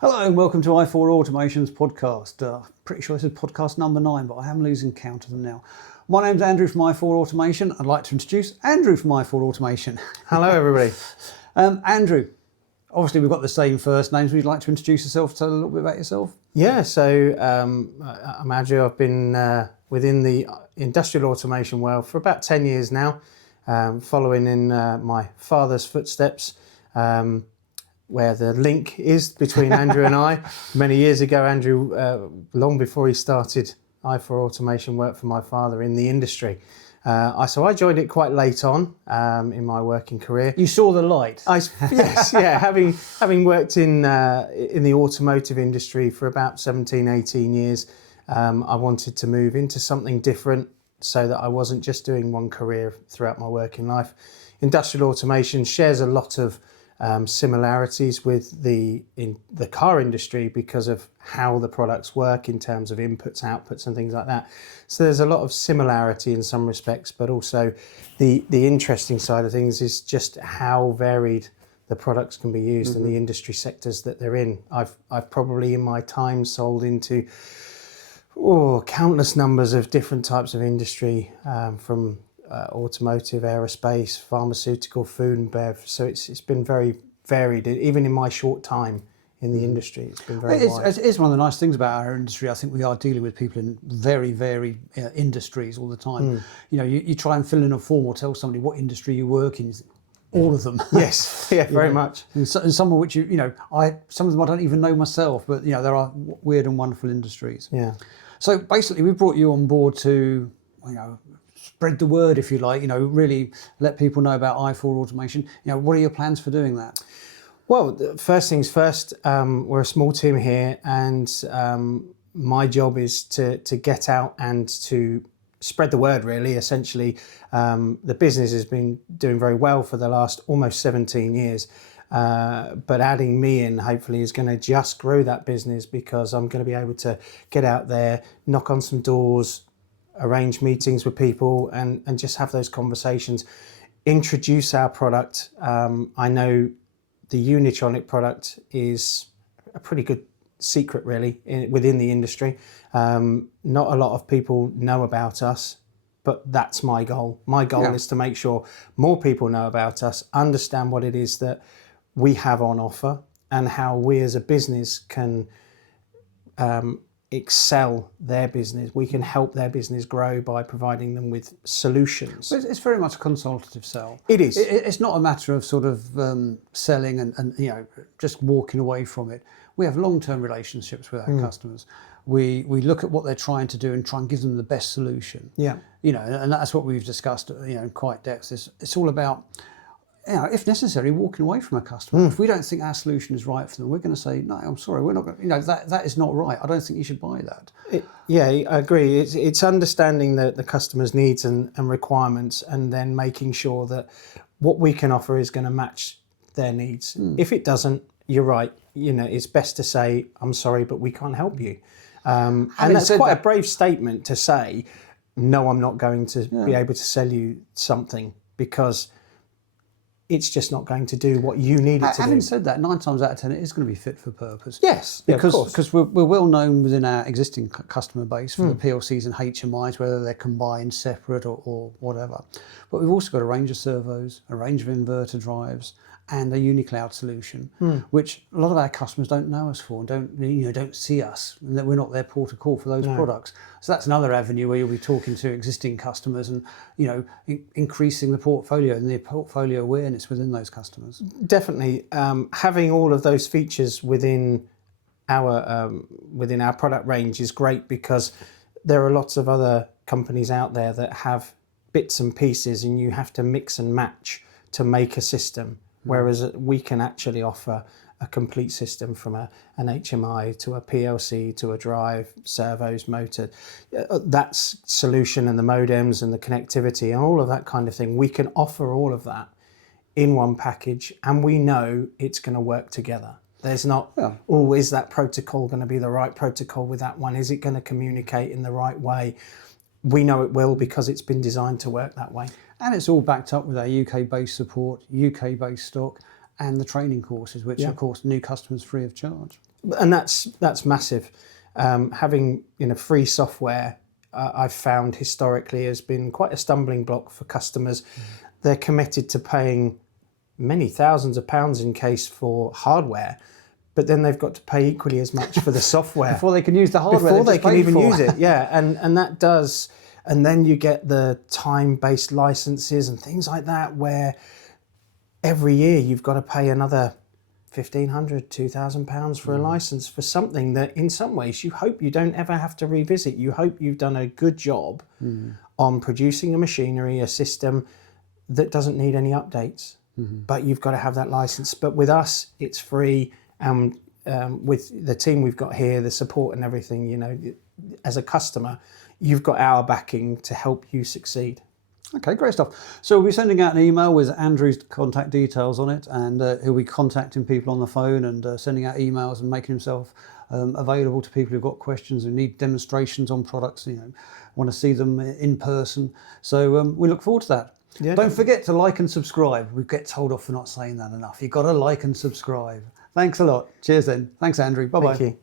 Hello and welcome to i4 Automation's podcast. Pretty sure this is podcast number 9, but I am losing count of them now. My name's Andrew from i4 Automation. I'd like to introduce Andrew from i4 Automation. Hello everybody. Andrew, obviously we've got the same first names. Would you like to introduce yourself, tell a little bit about yourself? Yeah, so I'm Andrew. I've been within the industrial automation world for about 10 years now, following in my father's footsteps. Where the link is between Andrew and I. Many years ago, Andrew, long before he started i4 Automation, worked for my father in the industry. So I joined it quite late on in my working career. You saw the light. Yes, yeah. Having worked in the automotive industry for about 17, 18 years, I wanted to move into something different so that I wasn't just doing one career throughout my working life. Industrial automation shares a lot of similarities with the car industry because of how the products work in terms of inputs, outputs and things like that. So there's a lot of similarity in some respects, but also the interesting side of things is just how varied the products can be used in the industry sectors that they're in. I've probably in my time sold into countless numbers of different types of industry, from automotive, aerospace, pharmaceutical, food and bev. So it's been very varied, even in my short time in the industry. It's been very wide. It is one of the nice things about our industry. I think we are dealing with people in very varied industries all the time. You know, you try and fill in a form or tell somebody what industry you work in. All of them. Yes, yeah, very much. And some of which some of them I don't even know myself, but there are weird and wonderful industries. Yeah. So basically, we brought you on board to spread the word, if you like, really let people know about i4 Automation. What are your plans for doing that? Well, first things first, we're a small team here, and my job is to get out and to spread the word, really. Essentially, the business has been doing very well for the last almost 17 years. But adding me in hopefully is going to just grow that business, because I'm going to be able to get out there, knock on some doors, arrange meetings with people and just have those conversations, introduce our product. I know the Unitronic product is a pretty good secret really within the industry. Not a lot of people know about us, but that's my goal. My goal is to make sure more people know about us, understand what it is that we have on offer and how we as a business can excel their business. We can help their business grow by providing them with solutions. It's very much a consultative sell. It is. It's not a matter of sort of selling and just walking away from it. We have long-term relationships with our customers. We look at what they're trying to do and try and give them the best solution. Yeah. And that's what we've discussed in quite depth. It's all about, if necessary, walking away from a customer. If we don't think our solution is right for them, we're going to say, no, I'm sorry, we're not going to, that is not right. I don't think you should buy that. I agree. It's understanding the customer's needs and requirements, and then making sure that what we can offer is going to match their needs. If it doesn't, you're right. It's best to say, I'm sorry, but we can't help you. And that's quite a brave statement to say, no, I'm not going to be able to sell you something, because it's just not going to do what you need it to do. Having said that, 9 times out of 10, it is going to be fit for purpose. Yes, because we're well known within our existing customer base for the PLCs and HMIs, whether they're combined, separate, or whatever. But we've also got a range of servos, a range of inverter drives, and a UniCloud solution, which a lot of our customers don't know us for, and don't see us, and that we're not their port of call for those products. So that's another avenue where you'll be talking to existing customers and increasing the portfolio and the portfolio awareness within those customers. Definitely, having all of those features within our product range is great, because there are lots of other companies out there that have bits and pieces, and you have to mix and match to make a system. Whereas we can actually offer a complete system from an HMI to a PLC to a drive, servos, motor. That solution and the modems and the connectivity and all of that kind of thing, we can offer all of that in one package, and we know it's going to work together. There's not, is that protocol going to be the right protocol with that one? Is it going to communicate in the right way? We know it will, because it's been designed to work that way. And it's all backed up with our UK-based support, UK-based stock, and the training courses, which of course new customers free of charge. And that's massive. Having free software, I've found historically has been quite a stumbling block for customers. They're committed to paying many thousands of pounds in case for hardware, but then they've got to pay equally as much for the software before they can use the hardware. Before they can even use it, yeah. And that does, and then you get the time-based licenses and things like that, where every year you've got to pay another £1,500, £2,000 for a license for something that in some ways you hope you don't ever have to revisit. You hope you've done a good job on producing a machinery, a system that doesn't need any updates. But you've got to have that license. But with us, it's free. And with the team we've got here, the support and everything, as a customer, you've got our backing to help you succeed. Okay, great stuff. So we'll be sending out an email with Andrew's contact details on it, and he'll be contacting people on the phone and sending out emails and making himself available to people who've got questions, who need demonstrations on products, want to see them in person. So we look forward to that. Yeah. Don't forget to like and subscribe. We get told off for not saying that enough. You've got to like and subscribe. Thanks a lot. Cheers then. Thanks, Andrew. Bye-bye. Thank you.